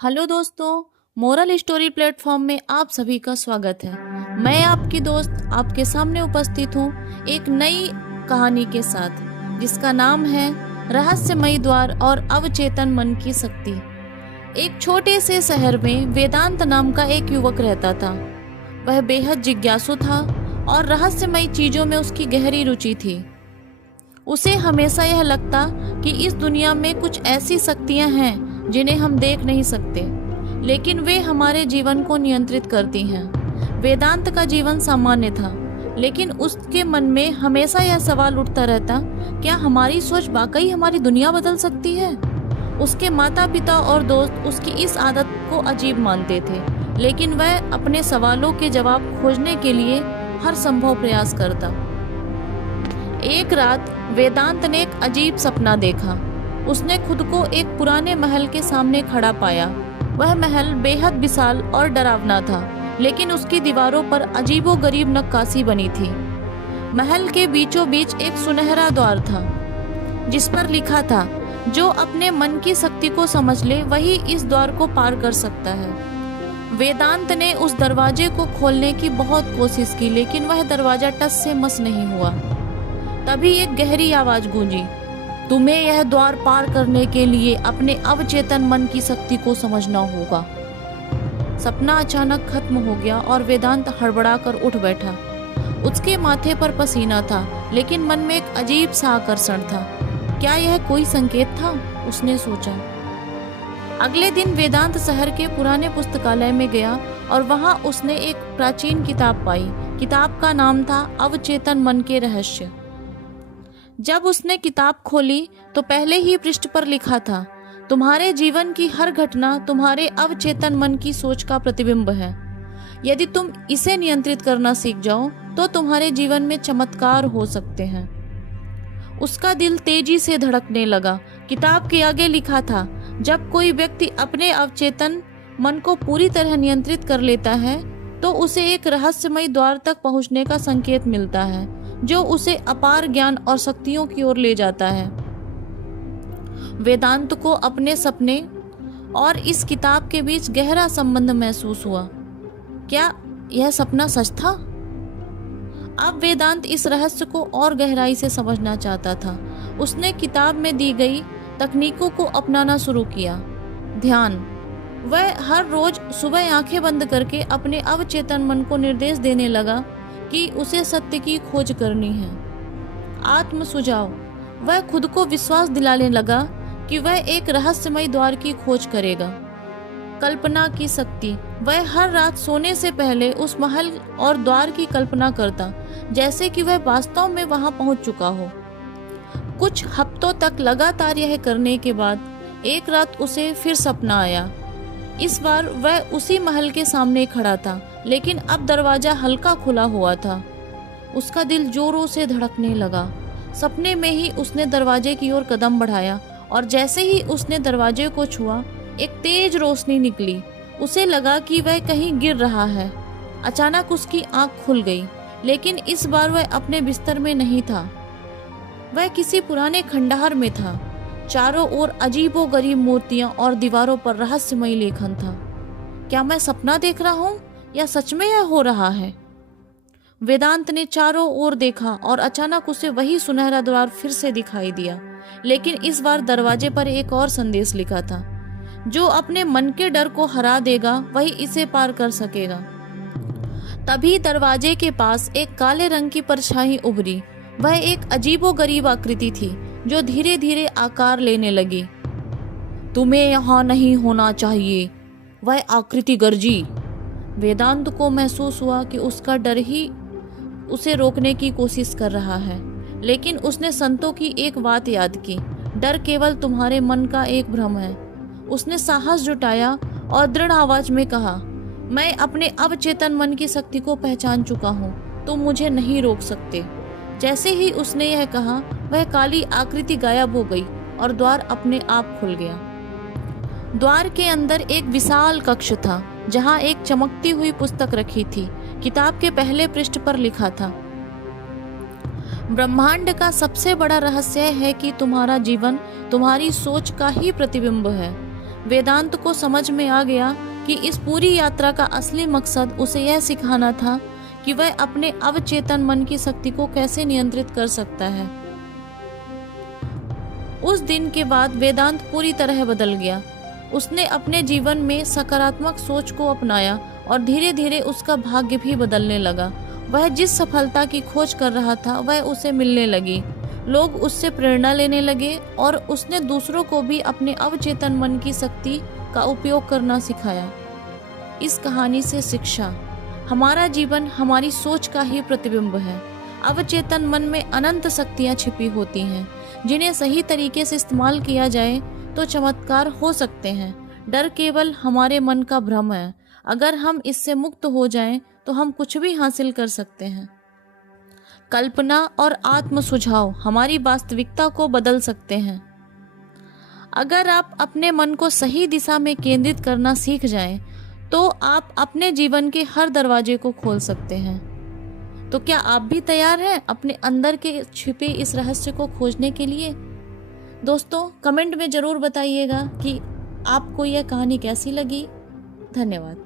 Hello दोस्तों, moral story platform में आप सभी का स्वागत है। मैं आपकी दोस्त आपके सामने उपस्थित हूँ एक नई कहानी के साथ जिसका नाम है रहस्यमयी द्वार और अवचेतन मन की शक्ति। एक छोटे से शहर में वेदांत नाम का एक युवक रहता था। वह बेहद जिज्ञासु था और रहस्यमयी चीजों में उसकी गहरी रुचि थी। उसे हमेशा यह लगता कि इस दुनिया में कुछ ऐसी शक्तियां हैं जिन्हें हम देख नहीं सकते, लेकिन वे हमारे जीवन को नियंत्रित करती हैं। वेदांत का जीवन सामान्य था, लेकिन उसके मन में हमेशा यह सवाल उठता रहता, क्या हमारी सोच वाकई हमारी दुनिया बदल सकती है? उसके माता पिता और दोस्त उसकी इस आदत को अजीब मानते थे, लेकिन वह अपने सवालों के जवाब खोजने के लिए हर संभव प्रयास करता। एक रात वेदांत ने एक अजीब सपना देखा। उसने खुद को एक पुराने महल के सामने खड़ा पाया। वह महल बेहद विशाल और डरावना था, लेकिन उसकी दीवारों पर अजीबोगरीब नक्काशी बनी थी। महल के बीचों बीच एक सुनहरा द्वार था, जिस पर लिखा था, जो अपने मन की शक्ति को समझ ले वही इस द्वार को पार कर सकता है। वेदांत ने उस दरवाजे को खोलने की बहुत कोशिश की, लेकिन वह दरवाजा टस से मस नहीं हुआ। तभी एक गहरी आवाज गूंजी, तुम्हें यह द्वार पार करने के लिए अपने अवचेतन मन की शक्ति को समझना होगा। सपना अचानक खत्म हो गया और वेदांत हड़बड़ाकर उठ बैठा। उसके माथे पर पसीना था, लेकिन मन में एक अजीब सा आकर्षण था। क्या यह कोई संकेत था? उसने सोचा। अगले दिन वेदांत शहर के पुराने पुस्तकालय में गया और वहां उसने एक प्राचीन किताब पाई। किताब का नाम था अवचेतन मन के रहस्य। जब उसने किताब खोली तो पहले ही पृष्ठ पर लिखा था, तुम्हारे जीवन की हर घटना तुम्हारे अवचेतन मन की सोच का प्रतिबिंब है। यदि तुम इसे नियंत्रित करना सीख जाओ तो तुम्हारे जीवन में चमत्कार हो सकते हैं। उसका दिल तेजी से धड़कने लगा। किताब के आगे लिखा था, जब कोई व्यक्ति अपने अवचेतन मन को पूरी तरह नियंत्रित कर लेता है तो उसे एक रहस्यमयी द्वार तक पहुंचने का संकेत मिलता है, जो उसे अपार ज्ञान और शक्तियों की ओर ले जाता है। वेदांत को अपने सपने और इस किताब के बीच गहरा संबंध महसूस हुआ। क्या यह सपना सच था? अब वेदांत इस रहस्य को और गहराई से समझना चाहता था। उसने किताब में दी गई तकनीकों को अपनाना शुरू किया। ध्यान। वह हर रोज सुबह आंखें बंद करके अपने अवचेतन मन को निर्देश देने लगा कि उसे सत्य की खोज करनी है। आत्म सुझाव। वह खुद को विश्वास दिलाने लगा कि वह एक रहस्यमयी द्वार की खोज करेगा। कल्पना की शक्ति। वह हर रात सोने से पहले उस महल और द्वार की कल्पना करता, जैसे कि वह वास्तव में वहां पहुंच चुका हो। कुछ हफ्तों तक लगातार यह करने के बाद एक रात उसे फिर सपना आया। इस बार वह उसी महल के सामने खड़ा था, लेकिन अब दरवाजा हल्का खुला हुआ था। उसका दिल जोरों से धड़कने लगा। सपने में ही उसने दरवाजे की ओर कदम बढ़ाया और जैसे ही उसने दरवाजे को छुआ, एक तेज रोशनी निकली। उसे लगा कि वह कहीं गिर रहा है। अचानक उसकी आंख खुल गई, लेकिन इस बार वह अपने बिस्तर में नहीं था। वह किसी पुराने खंडहर में था। चारों ओर अजीबोगरीब मूर्तियां और दीवारों पर रहस्यमयी लेखन था। क्या मैं सपना देख रहा हूँ या सच में यह हो रहा है? वेदांत ने चारों ओर देखा और अचानक उसे वही सुनहरा द्वार फिर से दिखाई दिया, लेकिन इस बार दरवाजे पर एक और संदेश लिखा था, जो अपने मन के डर को हरा देगा वही इसे पार कर सकेगा। तभी दरवाजे के पास एक काले रंग की परछाई उभरी। वह एक अजीबोगरीब आकृति थी जो धीरे धीरे आकार लेने लगी। तुम्हें यहाँ नहीं होना चाहिए, वह आकृति गरजी। वेदांत को महसूस हुआ कि उसका डर ही उसे रोकने की कोशिश कर रहा है, लेकिन उसने संतों की एक बात याद की, डर केवल तुम्हारे मन का एक भ्रम है। उसने साहस जुटाया और दृढ़ आवाज में कहा, मैं अपने अवचेतन मन की शक्ति को पहचान चुका हूँ, तुम मुझे नहीं रोक सकते। जैसे ही उसने यह कहा, वह काली आकृति गायब हो गई और द्वार अपने आप खुल गया। द्वार के अंदर एक विशाल कक्ष था, जहां एक चमकती हुई पुस्तक रखी थी। किताब के पहले पृष्ठ पर लिखा था, ब्रह्मांड का सबसे बड़ा रहस्य है कि तुम्हारा जीवन तुम्हारी सोच का ही प्रतिबिंब है। वेदांत को समझ में आ गया कि इस पूरी यात्रा का असली मकसद उसे यह सिखाना था कि वह अपने अवचेतन मन की शक्ति को कैसे नियंत्रित कर सकता है। उस दिन के बाद वेदांत पूरी तरह बदल गया। उसने अपने जीवन में सकारात्मक सोच को अपनाया और धीरे धीरे उसका भाग्य भी बदलने लगा। वह जिस सफलता की खोज कर रहा था वह उसे मिलने लगी। लोग उससे प्रेरणा लेने लगे और उसने दूसरों को भी अपने अवचेतन मन की शक्ति का उपयोग करना सिखाया। इस कहानी से शिक्षा: हमारा जीवन हमारी सोच का ही प्रतिबिंब है। अवचेतन मन में अनंत शक्तियाँ छिपी होती हैं, जिन्हें सही तरीके से इस्तेमाल किया जाए तो चमत्कार हो सकते हैं। डर केवल हमारे मन का भ्रम है। अगर हम इससे मुक्त हो जाएं तो हम कुछ भी हासिल कर सकते हैं। कल्पना और आत्म सुझाव हमारी वास्तविकता को बदल सकते हैं। अगर आप अपने मन को सही दिशा में केंद्रित करना सीख जाएं, तो आप अपने जीवन के हर दरवाजे को खोल सकते हैं। तो क्या आप भी तैयार हैं अपने अंदर के छिपे इस रहस्य को खोजने के लिए? दोस्तों, कमेंट में ज़रूर बताइएगा कि आपको यह कहानी कैसी लगी। धन्यवाद।